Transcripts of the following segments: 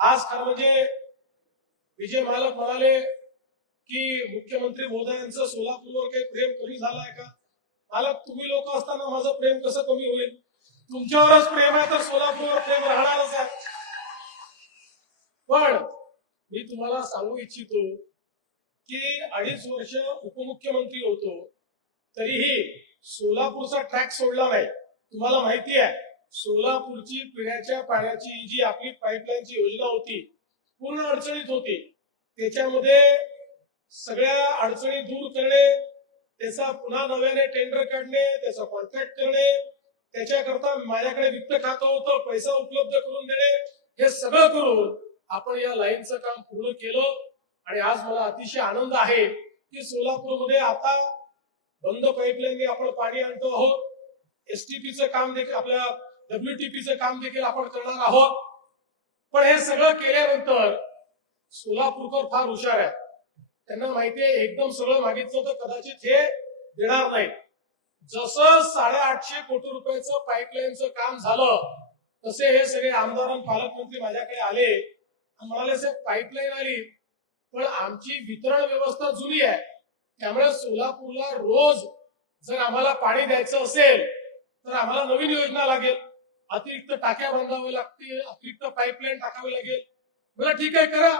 आज खरं म्हणजे विजय मालक म्हणाले की मुख्यमंत्री महोदयांचं सोलापूरवर काही प्रेम कमी झालं आहे का? मालक तुम्ही लोक असताना माझं प्रेम कसं कमी होईल? तुमच्यावरच प्रेम आहे तर सोलापूरवर प्रेम राहणारच आहे. पण मी तुम्हाला सांगू इच्छितो की अडीच वर्ष उपमुख्यमंत्री होतो तरीही सोलापूरचा ट्रॅक सोडला नाही. तुम्हाला माहिती आहे. सोलापूरची पिण्याच्या पाण्याची जी आपली पाईपलाईनची योजना होती पूर्ण अडचणीत होती. त्याच्यामध्ये सगळ्या अडचणी दूर करणे त्याचा पुन्हा नव्याने टेंडर काढणे त्याचा कॉन्ट्रॅक्ट करणे त्याच्याकरता माझ्याकडे वित्त खातं होतं पैसा उपलब्ध करून देणे हे सगळं करून आपण या लाईनचं काम पूर्ण केलं. आणि आज मला अतिशय आनंद आहे की सोलापूरमध्ये आता बंद पाईपलाईनने आपण पाणी आणतो आहोत. एसटीपीचं काम देखील आपल्या डब्ल्यूटीपीचं काम देखील आपण करणार आहोत. पण हे सगळं केल्यानंतर सोलापूरकर फार हुशार आहे त्यांना माहिती आहे एकदम सगळं मागितलं तर कदाचित हे देणार नाही जसं साडेआठशे कोटी रुपयाचं पाईपलाईनचं काम झालं तसे हे सगळे आमदार आणि पालकमंत्री माझ्याकडे आले. आणि म्हणाले साहेब पाईपलाईन आली पण आमची वितरण व्यवस्था जुनी आहे. त्यामुळे सोलापूरला रोज जर आम्हाला पाणी द्यायचं असेल तर आम्हाला नवीन योजना लागेल. अतिरिक्त टाक्या बांधाव्या लागतील अतिरिक्त पाईपलाईन टाकावी लागेल. मला ठीक आहे करा.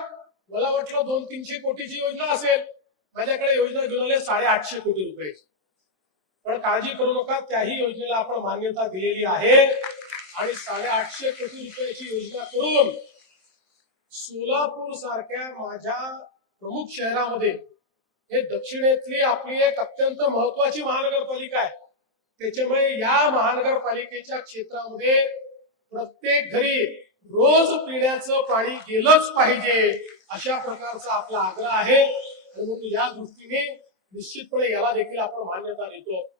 मला वाटलं दोन तीनशे कोटीची योजना असेल. माझ्याकडे योजना घेऊन आले साडेआठशे कोटी रुपयाची पण काळजी करू नका त्याही योजनेला आपण मान्यता दिलेली आहे. आणि साडेआठशे कोटी रुपयाची योजना करून सोलापूर सारख्या माझ्या प्रमुख शहरामध्ये हे दक्षिणेतली आपली एक अत्यंत महत्वाची महानगरपालिका आहे. त्याच्यामुळे या महानगरपालिकेच्या क्षेत्रामध्ये प्रत्येक घरी रोज पिण्याचं पाणी गेलंच पाहिजे अशा प्रकारचा आपला आग्रह आहे. आणि या दृष्टीने निश्चितपणे याला देखील आपण मान्यता देतो.